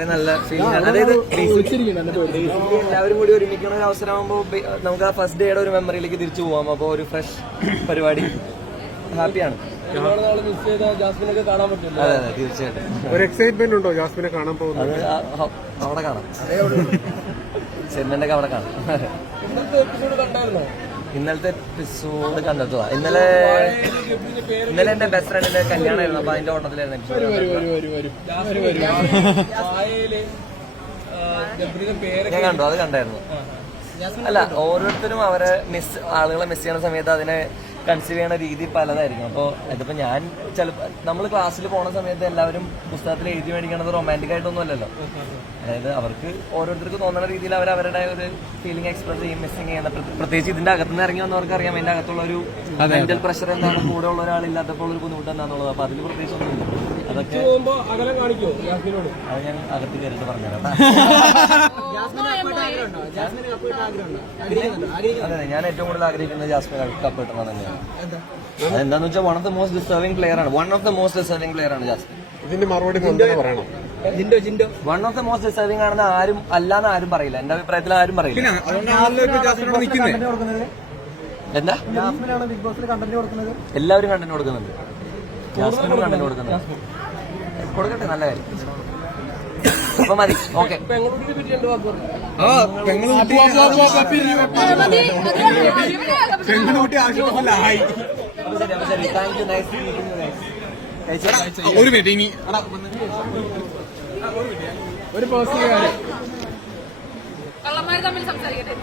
നല്ല അതായത് എല്ലാവരും കൂടി ഒരുമിക്കണ ഒരു അവസരമാകുമ്പോൾ നമുക്ക് ആ ഫസ്റ്റ് ഡേയുടെ ഒരു മെമ്മറിയിലേക്ക് തിരിച്ചു പോവാം. അപ്പോൾ ഒരു ഫ്രഷ് പരിപാടി. ഹാപ്പിയാണ് ജാസ്മിനൊക്കെ കാണാൻ പറ്റില്ല അതെ അതെ തീർച്ചയായിട്ടും. ഒരു എക്സൈറ്റ്മെന്റ് ഉണ്ടോ ജാസ്മിനെ കാണാൻ പോകുന്നത്? അവിടെ കാണാം. അവിടെ കാണാം. ഇന്നത്തെ എപ്പിസോഡ് കണ്ടായിരുന്നോ? ഇന്നലത്തെ എപ്പിസോഡ് കണ്ടെത്തുക ഇന്നലെ ഇന്നലെ എന്റെ ബെസ്റ്റ് ഫ്രണ്ടിന്റെ കല്യാണമായിരുന്നു. അപ്പൊ അതിന്റെ ഓട്ടത്തിലായിരുന്നു ഞാൻ കണ്ടു അത് കണ്ടായിരുന്നു. അല്ല ഓരോരുത്തരും അവരെ മിസ് ആളുകളെ മിസ് ചെയ്യുന്ന സമയത്ത് അതിനെ കൺസീവ് ചെയ്യുന്ന രീതി പലതായിരിക്കും. അപ്പോൾ ഇതിപ്പോ ഞാൻ ചിലപ്പോൾ നമ്മൾ ക്ലാസ്സിൽ പോണ സമയത്ത് എല്ലാവരും പുസ്തകത്തിൽ എഴുതി മേടിക്കണത് റൊമാന്റിക് ആയിട്ടൊന്നും അല്ലല്ലോ. അതായത് അവർക്ക് ഓരോരുത്തർക്ക് തോന്നുന്ന രീതിയിൽ അവർ അവരുടെ ഒരു ഫീലിംഗ് എക്സ്പ്രസ് ചെയ്യും മിസ്സിങ് ചെയ്യുന്ന. പ്രത്യേകിച്ച് ഇതിന്റെ അകത്തുനിന്ന് ഇറങ്ങി വന്നവർക്ക് അറിയാം ഇതിന്റെ അകത്തുള്ള ഒരു മെന്റൽ പ്രഷർ എന്താണ്? കൂടെ ഉള്ള ഒരാളില്ലാത്തപ്പോൾ ഒരു ബുദ്ധിമുട്ട് എന്താണെന്നുള്ളത് അപ്പൊ അതിന് പ്രത്യേകിച്ച് ഒന്നുമില്ല അതൊക്കെ അകലം കാണിക്കോ? ജാസ്മിനോട്. അത് ഞാൻ അകത്ത് കയറിയിട്ട് പറഞ്ഞുതരാം അതെ ഞാൻ ഏറ്റവും കൂടുതൽ ആഗ്രഹിക്കുന്നത് ജാസ്മിൻ കപ്പ് കിട്ടണം തന്നെയാണ്. അതെന്താന്ന് വെച്ചാൽ one of the most deserving player ആണ്. One of the most deserving player ആണ് ജാസ്മിൻ. ഇതിന്റെ മറുപടി പറയണം. Jinto Jinto. One of the most deserving ആണെന്ന് ആരും അല്ലാന്ന് ആരും പറയില്ല. എന്റെ അഭിപ്രായത്തിൽ ആരും പറയില്ല. എന്താ? ബിഗ് ബോസിൽ കണ്ടന്റ് കൊടുക്കുന്നത്? എല്ലാവരും കണ്ടന്റ് കൊടുക്കുന്നുണ്ട്. ജാസ്മിനും കണ്ടന്റ് കൊടുക്കുന്നുണ്ട്. കൊടുക്കട്ടെ നല്ല കാര്യം അപ്പൊ മതി ഓക്കെ പെങ്ങളൂരിനെ പറ്റി രണ്ട് വാക്ക് പറഞ്ഞു പെൺകുട്ടി ആശ്വാസമില്ലായി ശരി അപ്പൊ ശരി താങ്ക് യു നൈസ് കഴിച്ചു ഒരു മിനിറ്റ് ഇനി ഒരു പേഴ്സണൽ കാര്യം കള്ളന്മാർ തമ്മിൽ സംസാരിക്കട്ടെ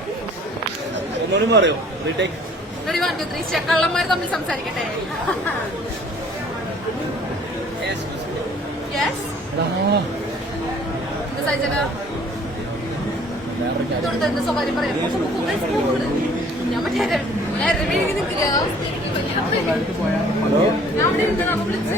ഒന്നുകൂടി പറയോ റീടേക്ക് two, three, check. കള്ളന്മാർ തമ്മിൽ സംസാരിക്കട്ടെ യെസ് ഇത് സഹിച്ചത് ഇതുകൊണ്ട് സ്വകാര്യം പറയാം. ഞാൻ മറ്റേ നിൽക്കില്ല അവസ്ഥ ഞാൻ. അവിടെ ഇരുന്ന് വിളിച്ച്.